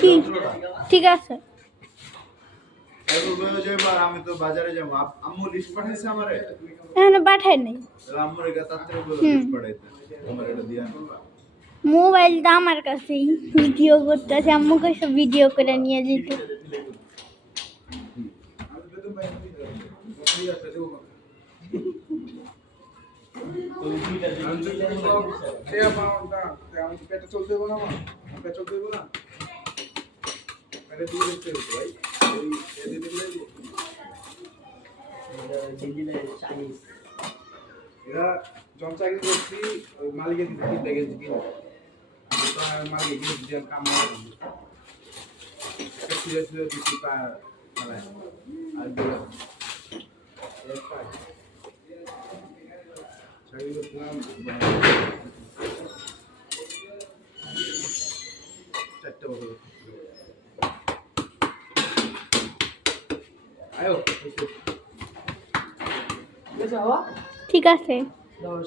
কি ঠিক আছে আমি তো বাজারে যাবো আম্মু লিস্ট পাঠাইছে আমারে এখানে পাঠাই নাই আম্মুর এটা তাড়াতাড়ি বলে লিস্ট পাঠাইতে আমার এটা দিয়া মোবাইলটা আমার কাছেই ভিডিও করতেছে আম্মু কাছে ভিডিও করে নিয়ে যেতে পেটে চলতে দেবো না পেটে চলতে দেবো না পেটে দিয়ে দেখতে হবে ভাই এরা জন চাকরি করছি মালিকের দিতে কিনতে গেছি কিনে মালিক গিয়ে কাম ছিঁড়ে ছিঁড়ে দিচ্ছি পা আর চাকরি করছিলাম চারটে বছর আয়ো ঠিক আছে